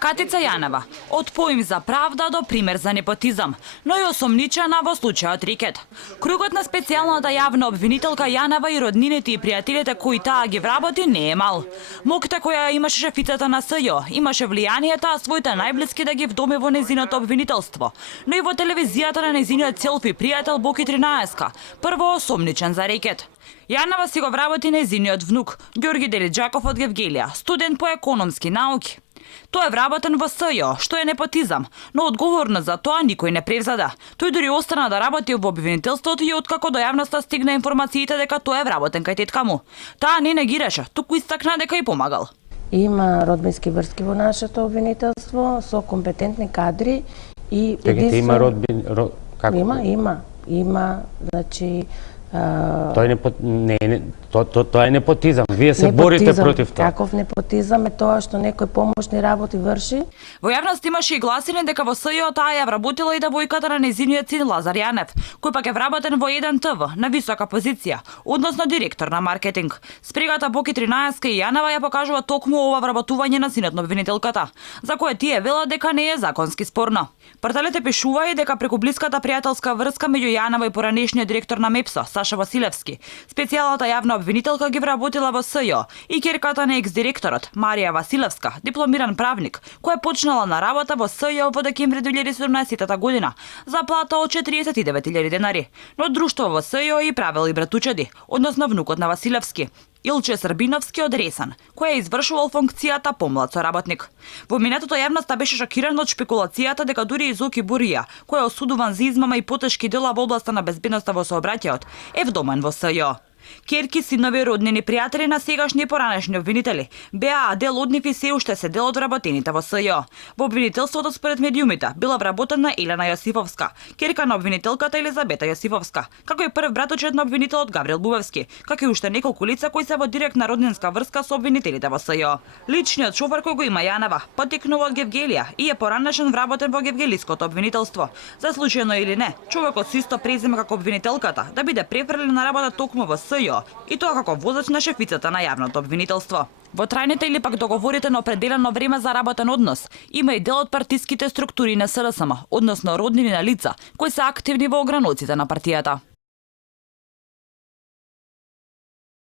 Катица Јанева, од поим за правда до пример за непотизам, но и осомничена во случајот Рикет. Кругот на специјалната јавна обвинителка Јанева и роднините и пријателите кои таа ги вработи не е мал. Моќта која имаше шефицата на СЈО, имаше влијанието, а своите најблиски да ги вдоми во незиното обвинителство, но и во телевизијата на незиниот селфи пријател Боки 13, прво осомничен за Рикет. Јанева си го вработи незиниот внук, Ѓорги Делиџаков од Гевгелија, студент по економски науки. Тој е вработен во СЈО, што е непотизам, но одговорност за тоа никој не превзеде. Тој дури остана да работи во обвинителството и откако до јавноста стигна информациите дека тој е вработен кај тетка му. Таа не негираше, туку истакна дека и помагал. Има родбински врски во нашето обвинителство со компетентни кадри и Чекайте, има родбин како? Има, значи Тоа е непотизам. Вие се борите против тоа. Каков непотизам е тоа што некој помошни работи врши? Во јавност имаше и гласини дека во СЈО таа ја вработила и девојката на незиниот син Лазар Јанев, кој пак е вработен во 1 ТВ на висока позиција, односно директор на маркетинг. Спрегата Боки 13 и Јанева ја покажува токму ова вработување на синот на обвинителката, за кое тие велат дека не е законски спорно. Порталите пишува и дека преку блиската пријателска врска меѓу Јанева и поранешниот директор на МЕПСО, Саша Василевски, специјалната јавна обвинителка ги вработила во СЈО и ќерката на екс-директорот, Марија Василевска, дипломиран правник, која почнала на работа во СЈО во декември 2017 година за плата од 49.000 денари. Но друштво во СЈО и правел и братучеди, односно внукот на Василевски, Илче Србиновски од Ресен, кој е извршувал функцијата помлад соработник. Во минатото јавноста беше шокирана од шпекулацијата дека дури и Зоки Бурија, кој е осудуван за измама и потешки дела во областа на безбедноста во сообраќајот, е вдомен во СЈО. Керки, синови, роднини, пријатели на сегашни и поранешни обвинители беа, а дел од нив и се уште се дел од вработените во СЈО. Во обвинителството според медиумите била вработена Елена Јосифовска, керка на обвинителката Елизабета Јосифовска, како и прв браточет на обвинителот Гаврил Бубевски, како и уште неколку лица кои се во директна роднинска врска со обвинителите во СЈО. Личниот шофер кој го има Јанева потекнува од Гевгелија и е поранешен вработен во гевгелиското обвинителство. За случајно или не, човекот со исто презиме како обвинителката да биде префрлен на работа токму во СЈО и тоа како возач на шефицата на јавното обвинителство. Во трајните или пак договорите на определено време за работен однос има и дел од партиските структури на СРСМ, односно роднини на лица кои се активни во ограноците на партијата.